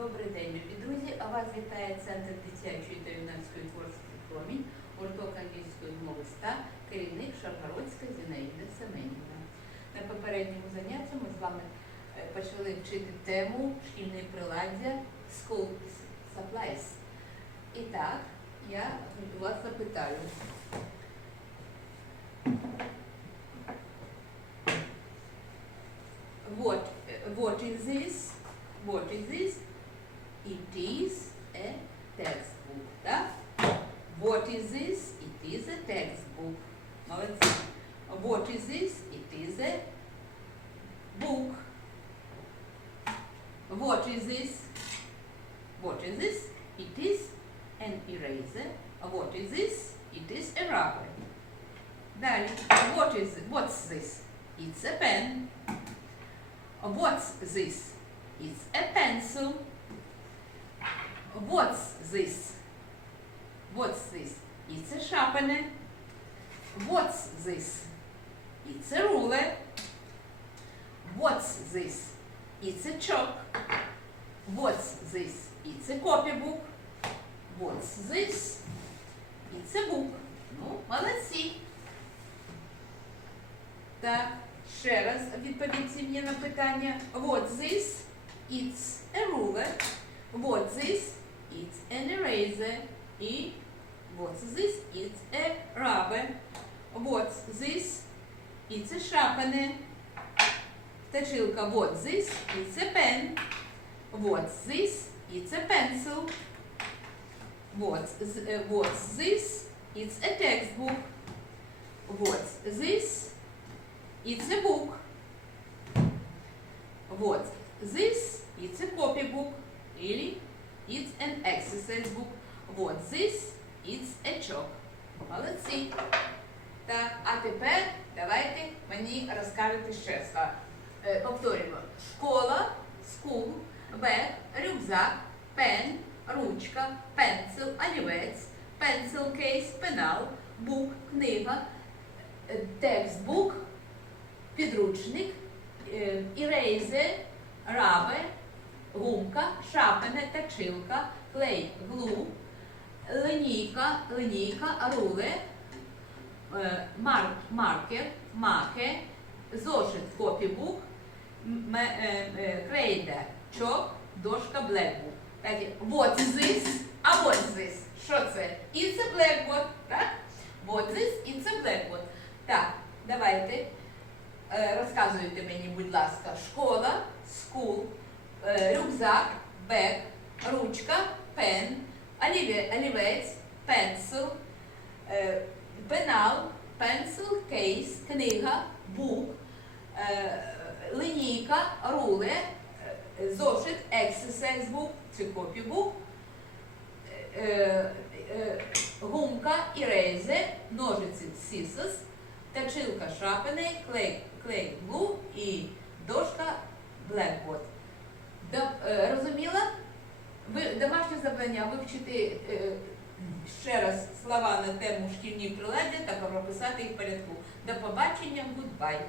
Добрий день, любі друзі! А вас вітає Центр дитячої та юнацької творчості промінь, гурток англійської мови ста, керівник Шаргородська Зінаїда Семенівна. На попередньому занятті ми з вами е, почали вчити тему шкільної приладдя School Supplies. І так, я вас запитаю. What, what is this? What is this? It is a textbook. Так? What is this? It is a textbook. Молодці. What is this? It is a book. What is this? What is this? It is an eraser. What is this? It is a rubber. Далі. What is What's this? It's a pen. What's this? It's a pencil. What's this? What's this? It's a sharpener. What's this? It's a ruler. What's this? It's a chalk. What's this? It's a copybook. What's this? It's a book. Ну, молодці. Так, ще раз відповідь мені на питання. What's this? It's eraser. І what's this? It's a rubber. What's this? It's a sharpener. Точилка. What's this? It's a pen. What's this? It's a pencil. What's, th- uh, what's this? It's a textbook. What's this? It's a book. What? This? It's a copybook. Или it's an exercise book. What this? It's a chalk. Молодці. Так, а тепер давайте мені розкажете ще слова. Е, Повторюємо. Школа, school, бек, рюкзак, пен, ручка, пенсил, олівець, pencil case, пенал, бук, книга, е, текстбук, підручник, е, ірейзер, гумка, шапене, точилка, клей, глу, линійка, линійка, руле, е, маркер, маке, зошит, копібук, е, е, крейда, чок, дошка, блекбук. Is this? А is this? Що це? It's a blackboard, так? Is this? It's a blackboard. Так, давайте. Розказуйте мені, будь ласка, школа, е, рюкзак, бек, ручка, пен, олівець, пенсил, е, пенал, пенсил, кейс, книга, бук, е, линійка, руле, е, зошит, book чи е, гумка, ірейзер, ножиці, scissors, точилка, шапений, клей, клей, глу і дошка, е, Розуміла? Домашнє завдання вивчити е, ще раз слова на тему шкільні приладдя та прописати їх в порядку. До побачення, goodbye.